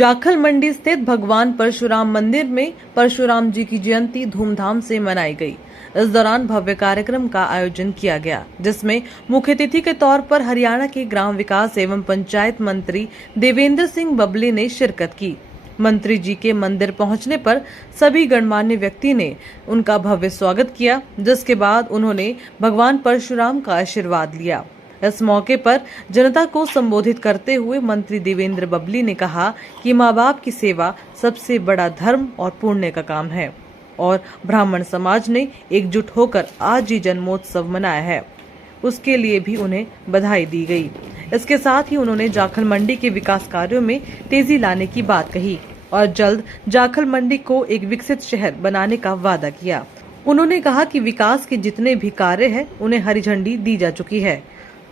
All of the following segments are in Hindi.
जाखल मंडी स्थित भगवान परशुराम मंदिर में परशुराम जी की जयंती धूमधाम से मनाई गई। इस दौरान भव्य कार्यक्रम का आयोजन किया गया, जिसमें मुख्य अतिथि के तौर पर हरियाणा के ग्राम विकास एवं पंचायत मंत्री देवेंद्र सिंह बबली ने शिरकत की। मंत्री जी के मंदिर पहुंचने पर सभी गणमान्य व्यक्ति ने उनका भव्य स्वागत किया, जिसके बाद उन्होंने भगवान परशुराम का आशीर्वाद लिया। इस मौके पर जनता को संबोधित करते हुए मंत्री देवेंद्र बबली ने कहा कि माँ बाप की सेवा सबसे बड़ा धर्म और पुण्य का काम है और ब्राह्मण समाज ने एकजुट होकर आज ही जन्मोत्सव मनाया है, उसके लिए भी उन्हें बधाई दी गई। इसके साथ ही उन्होंने जाखल मंडी के विकास कार्यों में तेजी लाने की बात कही और जल्द जाखल मंडी को एक विकसित शहर बनाने का वादा किया। उन्होंने कहा कि विकास के जितने भी कार्य हैं उन्हें हरी झंडी दी जा चुकी है।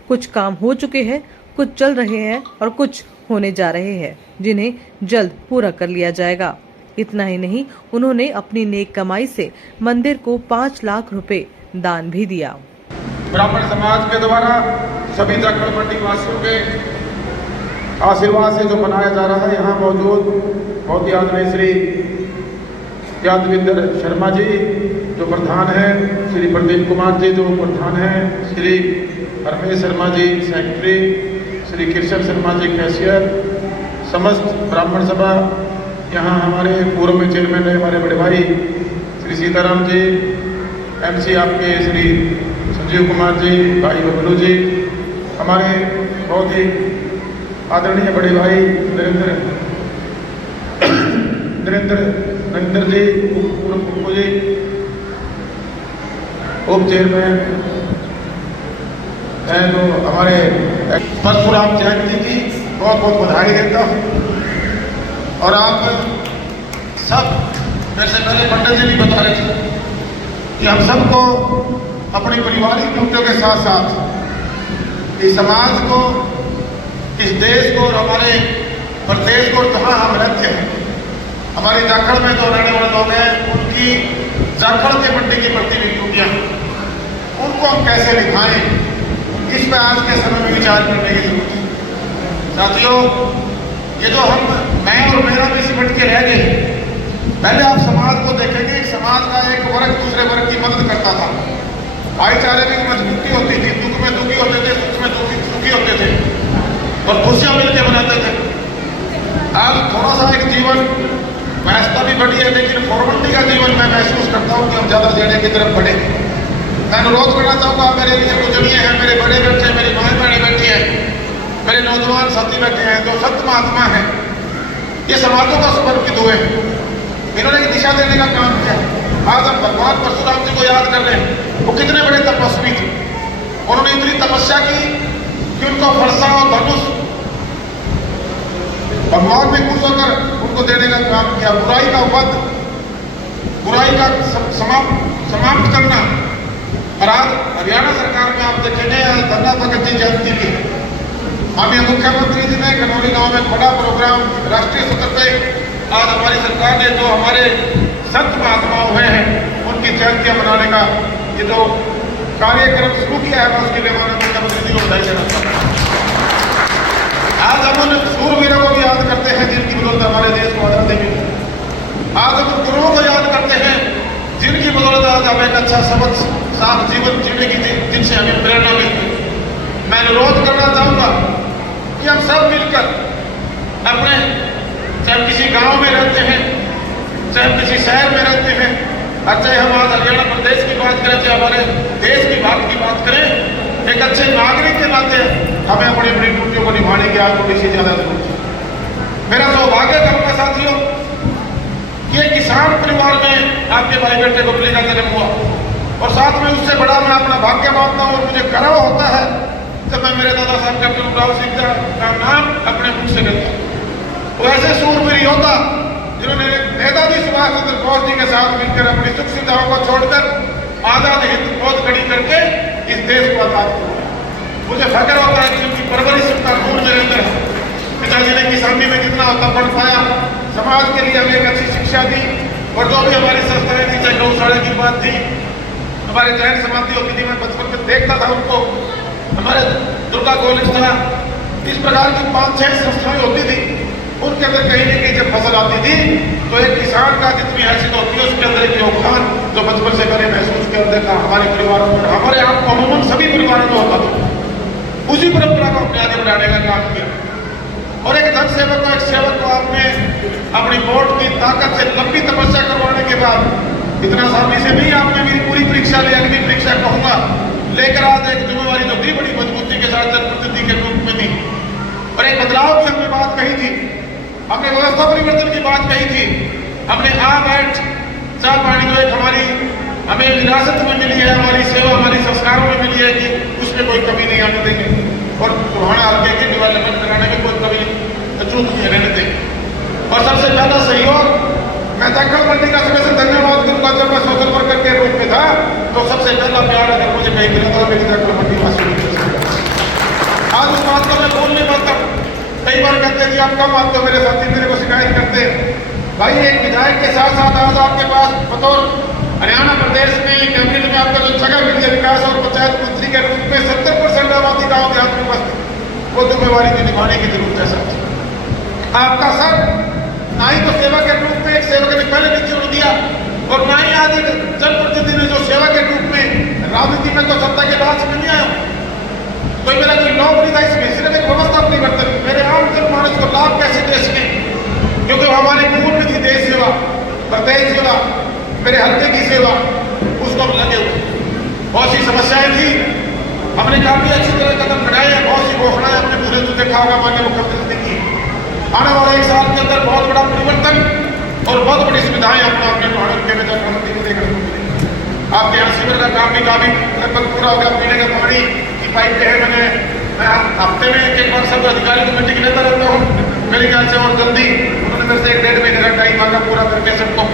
कुछ काम हो चुके हैं, कुछ चल रहे हैं और कुछ होने जा रहे हैं, जिन्हें जल्द पूरा कर लिया जाएगा। इतना ही नहीं, उन्होंने अपनी नेक कमाई से मंदिर को 5 लाख रुपए दान भी दिया। ब्राह्मण समाज के द्वारा सभी जाखल मंडी वासियों के आशीर्वाद से जो मनाया जा रहा है, यहाँ मौजूद बहुत ही आदरणीय श्री यादविंदर शर्मा जी जो प्रधान हैं, श्री प्रदीप कुमार जी जो प्रधान हैं, श्री रमेश शर्मा जी सेक्रेटरी, श्री कृष्ण शर्मा जी कैशियर, समस्त ब्राह्मण सभा, यहाँ हमारे पूर्व में चेयरमैन है हमारे बड़े भाई श्री सीताराम जी, एमसी आपके श्री संजीव कुमार जी, भाई बबलू जी, हमारे बहुत ही आदरणीय बड़े भाई नरेंद्र जी, पूर्व जी, उप चेयरमैन तो हमारे परशुराम जयंती की बहुत बहुत बधाई देता हूँ। और आप सब जैसे पहले पंडित जी भी बता रहे थे कि हम सबको अपनी पारिवारिक ड्यूटियों के साथ साथ इस समाज को, इस देश को और हमारे प्रदेश को जहाँ हम रहते हैं, हमारी जाखड़ में जो रहने वाले लोग हैं उनकी जाखड़ के मंडी की बढ़ती हुई ड्यूटियाँ उनको हम कैसे निभाएं, इस पर आज के समय में विचार करने की जरूरत है। साथियों, ये जो मैं और मेरा भी सिमट के रह गए, पहले आप समाज को देखेंगे, समाज का एक वर्ग दूसरे वर्ग की मदद करता था, भाईचारे में मजबूती होती थी, दुख में दुखी होते थे, सुख में सुखी होते थे और खुशियां मिलकर मनाते थे। आज थोड़ा सा एक जीवन व्यवस्था भी बढ़ी है, लेकिन फॉर्मेलिटी का जीवन मैं महसूस करता हूँ कि हम ज्यादा देने की तरफ बढ़े। मैं अनुरोध करना चाहूँगा, मेरे लिए गुजरिए हैं, मेरे बड़े बैठे हैं, मेरी माएँ बहनें बैठी हैं, मेरे नौजवान साथी बैठे हैं जो सत्य महात्मा हैं, ये समाजों का समर्पित हुए, इन्होंने दिशा देने का काम किया। आज हम भगवान परशुराम जी को याद कर रहे हैं, वो कितने बड़े तपस्वी थे, उन्होंने इतनी तपस्या की कि उनको फरसा और धनुष भगवान में खुश होकर उनको देने का काम किया। बुराई का वध, बुराई का समाप्त करना। और आज हरियाणा सरकार में आप देखेंगे धन्ना भगत जी जयंती भी है। माननीय मुख्यमंत्री जी ने कनौली गांव में बड़ा प्रोग्राम राष्ट्रीय स्तर पे आज हमारी सरकार ने जो हमारे संत महात्मा हुए हैं उनकी जयंतियां मनाने का ये जो कार्यक्रम शुरू किया है, मैं उसके लिए माननीय मुख्यमंत्री जी को बधाई देना चाहता हूँ। आज हम उन सूरवीरों को भी याद करते हैं जिनकी बदौलत हमारे देश को आजादी मिली। आज हम उन गुरुओं को याद करते हैं जिनकी बदौलत आज हमें एक अच्छा सबक साफ जीवन जीने की जिनसे हमें प्रेरणा मिलती। मैं अनुरोध करना चाहूंगा कि हम सब मिलकर अपने, चाहे किसी गांव में रहते हैं, चाहे किसी शहर में रहते हैं, और चाहे हम आज हरियाणा प्रदेश की बात करें, चाहे हमारे देश की बात करें, एक अच्छे नागरिक के नाते हमें अपनी अपनी ड्यूटियों को निभाने की आज थोड़ी सी ज्यादा जरूरत है। मेरा सौभाग्य करूंगा साथियों, ये किसान परिवार में आपके भाई बेटे बबली का जन्म हुआ और साथ में उससे बड़ा मैं अपना भाग्य मानता हूँ और मुझे गर्व होता है जब मैं मेरे दादा साहब कैप्टन उमराव सिंह का नाम अपने मुख से लेता हूँ। वो ऐसे सूरवीर योद्धा जिन्होंने नेताजी सुभाष चंद्र बोस जी के साथ मिलकर अपनी सुख सुविधाओं को छोड़कर आजाद हिंद फौज खड़ी करके इस देश को आजाद किया। मुझे फख्र होता है कि उनकी परवरिश का खून मेरे अंदर है। पिताजी ने किसानी में जितना होता पढ़ पाया, समाज के लिए हमें एक अच्छी शिक्षा दी और जो भी हमारी संस्थाएं थी, चाहे गौशाला की बात थी, हमारे जैन समाधि होती थी, मैं बचपन में देखता था उनको, हमारे दुर्गा कॉलेज था, इस प्रकार की 5-6 संस्थाएं होती थी उनके अंदर कहीं ना कहीं जब फसल आती थी तो एक किसान का जितनी हैसियत होती है उसके अंदर एक योगदान जो बचपन से मैंने महसूस कर देखा हमारे परिवारों में, हमारे आप को अमूमन सभी परिवारों में होता था। उसी परंपरा को अपने आगे बढ़ाने का काम किया। और एक धन सेवक को, एक सेवक को आपने अपनी वोट की ताकत से लंबी तपस्या करवाने के बाद इतना आसानी से नहीं आपने मेरी पूरी परीक्षा ले, अग्नि परीक्षा कहूंगा, लेकर आज एक जिम्मेवारी जो थी बड़ी मजबूती के साथ जनप्रतिनिधि के रूप में दी। और एक बदलाव की हमने बात कही थी, हमने व्यवस्था परिवर्तन की बात कही थी, हमने आम एक्ट चार पानी जो एक हमारी हमें विरासत में मिली है, हमारी सेवा हमारी संस्कारों में मिली है कि उसमें कोई कमी नहीं आने देंगे और पुराना हल्के के डेवलपमेंट कराने में कोई कमी चूक नहीं रहने देंगे। और सबसे पहला सहयोग मैं दखल मंडी का सबसे धन्यवाद करूंगा। जब मैं सोशल वर्कर के रूप में था तो सबसे पहला प्यार अगर मुझे कहीं मिला था मेरी दखल मंडी वासी। आज उस बात को मैं बोल नहीं पाता। कई बार कहते हैं जी आप कम आते हो, मेरे साथी मेरे को शिकायत करते हैं। भाई एक विधायक के साथ साथ आज आपके पास बतौर हरियाणा प्रदेश में कैबिनेट में आपका जो जगह मिली है विकास और पंचायत मंत्री के रूप में 70% आबादी गाँव देहात में बसती, वो जिम्मेवारी भी निभाने की जरूरत है साथ। आपका सर ना ही तो सेवा के रूप में एक सेवक ने पहले भी जोड़ दिया और ना ही आज एक जनप्रतिनिधि ने जो सेवा के रूप में राजनीति में तो सत्ता के लालच में नहीं आया। कोई मेरा कोई नौकरी था इसमें, सिर्फ एक व्यवस्था परिवर्तन, मेरे आम जनमानस को लाभ कैसे दे सके, क्योंकि हमारे मूल में थी देश सेवा, प्रदेश सेवा, मेरे हल्के की सेवा, उसको हम लगे हुए। बहुत सी समस्याएं थी, हमने काफी अच्छी तरह कदम बढ़ाए हैं, बहुत सी घोषणाएं हमने पूरे तो देखा होगा माननीय मुख्यमंत्री ने की। आने वाले एक साल के अंदर बहुत बड़ा परिवर्तन और बहुत बड़ी सुविधाएं अपने अपने पहाड़ों के में प्रधानमंत्री को देखने को मिलेगी। आपके यहाँ शिविर का काम भी काफी लगभग पूरा हो गया, पीने का पानी की पाइप है। मैं हफ्ते में एक बार सब अधिकारी को मीटिंग लेता रहता हूँ, मेरे ख्याल से और जल्दी उन्होंने मेरे से 1.5 महीने का टाइम मांगा पूरा करके सबको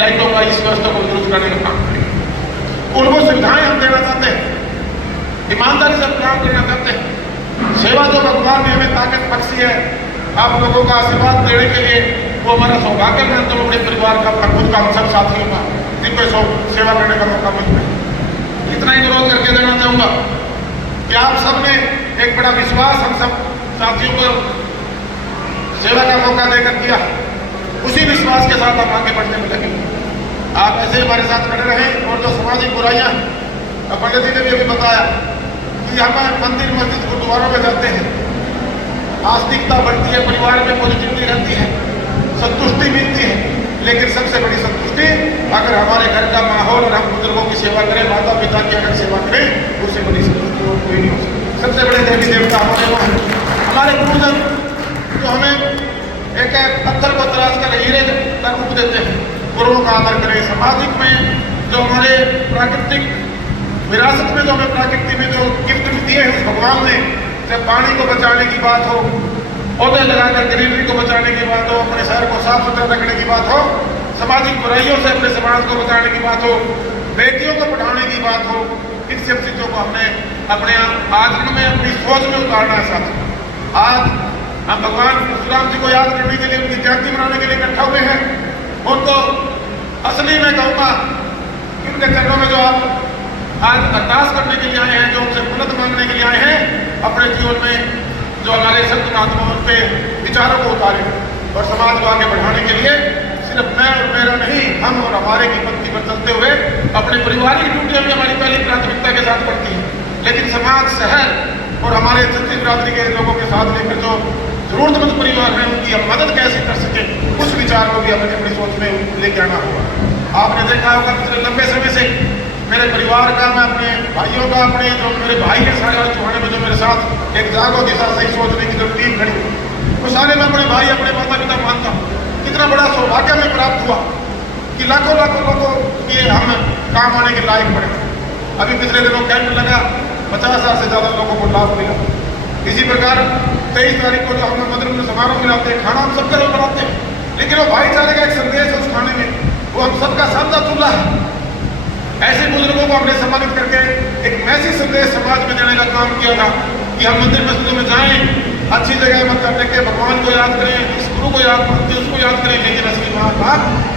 लाइटों का इस व्यवस्था को दुरुस्त करने का काम करें। उनको सुविधाएं हम देना चाहते हैं, ईमानदारी से काम करना चाहते हैं। सेवा जो भगवान ने हमें ताकत बख्शी है, आप लोगों का आशीर्वाद देने के लिए वो हमारा सौभाग्य है। तो अपने परिवार का, अपना खुद का, हम सब साथियों का जिनको सेवा करने का मौका मिलता है। इतना ही अनुरोध करके देना चाहूंगा कि आप सब ने एक बड़ा विश्वास हम सब साथियों को सेवा का मौका देकर किया, उसी विश्वास के साथ आप आगे बढ़ने में लगे। आप ऐसे हमारे साथ खड़े रहें। और जो सामाजिक बुराइयां, पंडित जी ने भी अभी बताया कि हम मंदिर मस्जिद गुरुद्वारों में जाते हैं, आस्तिकता बढ़ती है, परिवार में पॉजिटिविटी रहती है, संतुष्टि मिलती है, लेकिन सबसे बड़ी संतुष्टि अगर हमारे घर का माहौल और हम बुजुर्गों की सेवा करें, माता पिता की अगर सेवा करें, उससे बड़ी संतुष्टि और कोई नहीं हो सकती। सबसे बड़े देवी देवता हमारे वहाँ हमारे गुरुजन जो हमें एक पत्थर को तराश कर हीरे का रूप देते हैं, गुरुओं का आदर करें। सामाजिक में जो हमारे प्राकृतिक विरासत में जो हमें प्रकृति में जो गिफ्ट दिए हैं उस भगवान ने, जब पानी को बचाने की बात हो, पौधे लगाकर ग्रीनरी को बचाने की बात हो, अपने शहर को साफ सुथरा रखने की बात हो, सामाजिक बुराइयों से अपने समाज को बचाने की बात हो, बेटियों को पढ़ाने की बात हो, इन सब चीजों को हमने अपने आचरण में, अपनी सोच में उतारना है साथ। आज हम भगवान परशुराम जी को याद करने के लिए, उनकी जयंती मनाने के लिए इकट्ठा हुए हैं। उनको असली में कहूँगा कि उनके चरणों में जो आप आज अरदास करने के लिए आए हैं, जो उनसे मदद मांगने के लिए आए हैं, अपने जीवन में जो हमारे संत महात्मा उनके विचारों को उतारे और समाज को आगे बढ़ाने के लिए सिर्फ मैं और मेरा नहीं, हम और हमारे की पंक्ति पर चलते हुए अपने परिवार की ड्यूटियां भी हमारी पहली प्राथमिकता के साथ बढ़ती है, लेकिन समाज, शहर और हमारे छत्तीस बिरादरी के लोगों के साथ लेकर जो जरूरतमंद परिवार है उनकी हम मदद कैसे कर सके, उस विचार को भी हमें अपनी सोच में लेके आना होगा। आपने देखा होगा पिछले लंबे समय से मेरे परिवार का, मैं अपने भाइयों का, अपने जो मेरे भाई के सारे और चौहाने में जो मेरे साथ एक जागो दिशा सही सोचने की जो टीम खड़ी, वो सारे मैं अपने भाई, अपने माता पिता मानता हूँ। कितना बड़ा सौभाग्य में प्राप्त हुआ कि लाखों लाखों लोगों के हम काम आने के लायक पड़े। अभी पिछले दिनों कैंप लगा, 50,000 से ज़्यादा लोगों को लाभ मिला। इसी प्रकार 23 तारीख को जो हम मधुर समारोह मिलाते हैं, खाना हम सबके लिए बनाते हैं, लेकिन वो भाईचारे का एक संदेश है उस खाने में, वो हम सबका साझा चूल्हा है। ऐसे बुजुर्गों को हमने सम्मानित करके एक मैसेज संदेश समाज में देने का काम किया था कि हम मंदिर मस्जिदों में जाएं, अच्छी जगह मत करने के भगवान को याद करें, इस गुरु को याद करते उसको याद करें, लेकिन असली महात्मा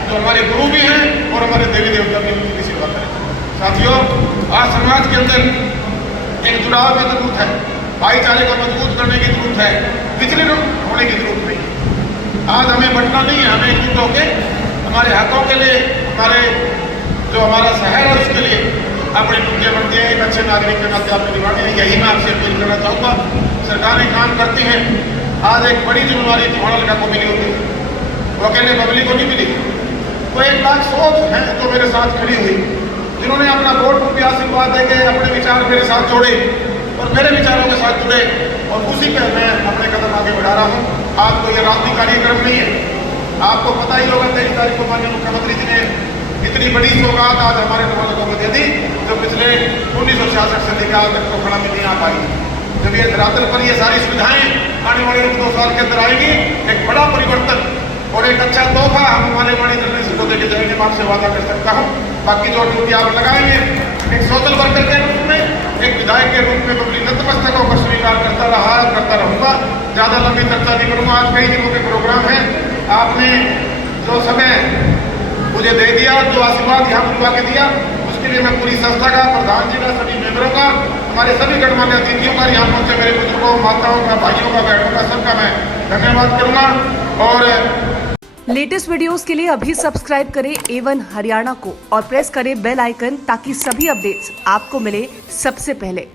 जो हमारे गुरु भी हैं और हमारे देवी देवता भी उनकी सेवा करें। साथियों, आज समाज के अंदर एक जुड़ाव की जरूरत है, भाईचारे को मजबूत करने की जरूरत है, विचलित होने की जरूरत नहीं। आज हमें बढ़ना नहीं है, हमें एकजुट होकर हमारे हकों के लिए, हमारा शहर है उसके लिए अपनी ड्यूटियाँ बनती हैं। एक अच्छे नागरिक के नाते आपको निभानी है, यही मैं आपसे अपील करना चाहूँगा। सरकारें काम करती हैं, आज एक बड़ी जिम्मेवारी धोड़ल का को मिली होती है, वो अकेले पब्लिक को नहीं मिली। तो 1 लाख सोच हैं जो मेरे साथ खड़ी हुई, जिन्होंने अपना वोट रुपया आशीर्वाद देके अपने विचार मेरे साथ जोड़े और मेरे विचारों के साथ जुड़े, और उसी पर मैं अपने कदम आगे बढ़ा रहा हूँ। आज कोई राजनीतिक कार्यक्रम नहीं है, आपको पता ही होगा 23 तारीख को माननीय मुख्यमंत्री जी ने इतनी बड़ी सौगात आज हमारे नौजवानों को दे दी जो पिछले 1966 से लेकर आज तक तो खड़ा में नहीं आ पाई। जब ये धरातल पर ये सारी सुविधाएं आने वाले 2 साल के अंदर आएगी, एक बड़ा परिवर्तन और एक अच्छा तोहफा हम हमारे वाणी जनरेशन को देके जाएंगे, मैं आपसे वादा कर सकता हूँ। बाकी जो ड्यूटी आप लगाएंगे, एक सोशल वर्कर के रूप में, एक विधायक के रूप में अपनी नतमस्तक होकर स्वीकार करता रहूँगा। ज़्यादा लंबी चर्चा नहीं करूँगा, आज कई दिनों के प्रोग्राम है। आपने जो समय मुझे दे दिया, जो आशीर्वाद यहाँ बुलवा के दिया, उसके लिए मैं पूरी संस्था का, प्रधान जी का, सभी मेंबरों का, हमारे सभी गणमान्य अतिथियों का, यहाँ पहुँचे मेरे बुजुर्गों, माताओं का, भाइयों का, बहनों का, सबका मैं धन्यवाद करूँगा। और लेटेस्ट वीडियोस के लिए अभी सब्सक्राइब करें A1 हरियाणा को और प्रेस करें बेल आइकन ताकि सभी अपडेट्स आपको मिले सबसे पहले।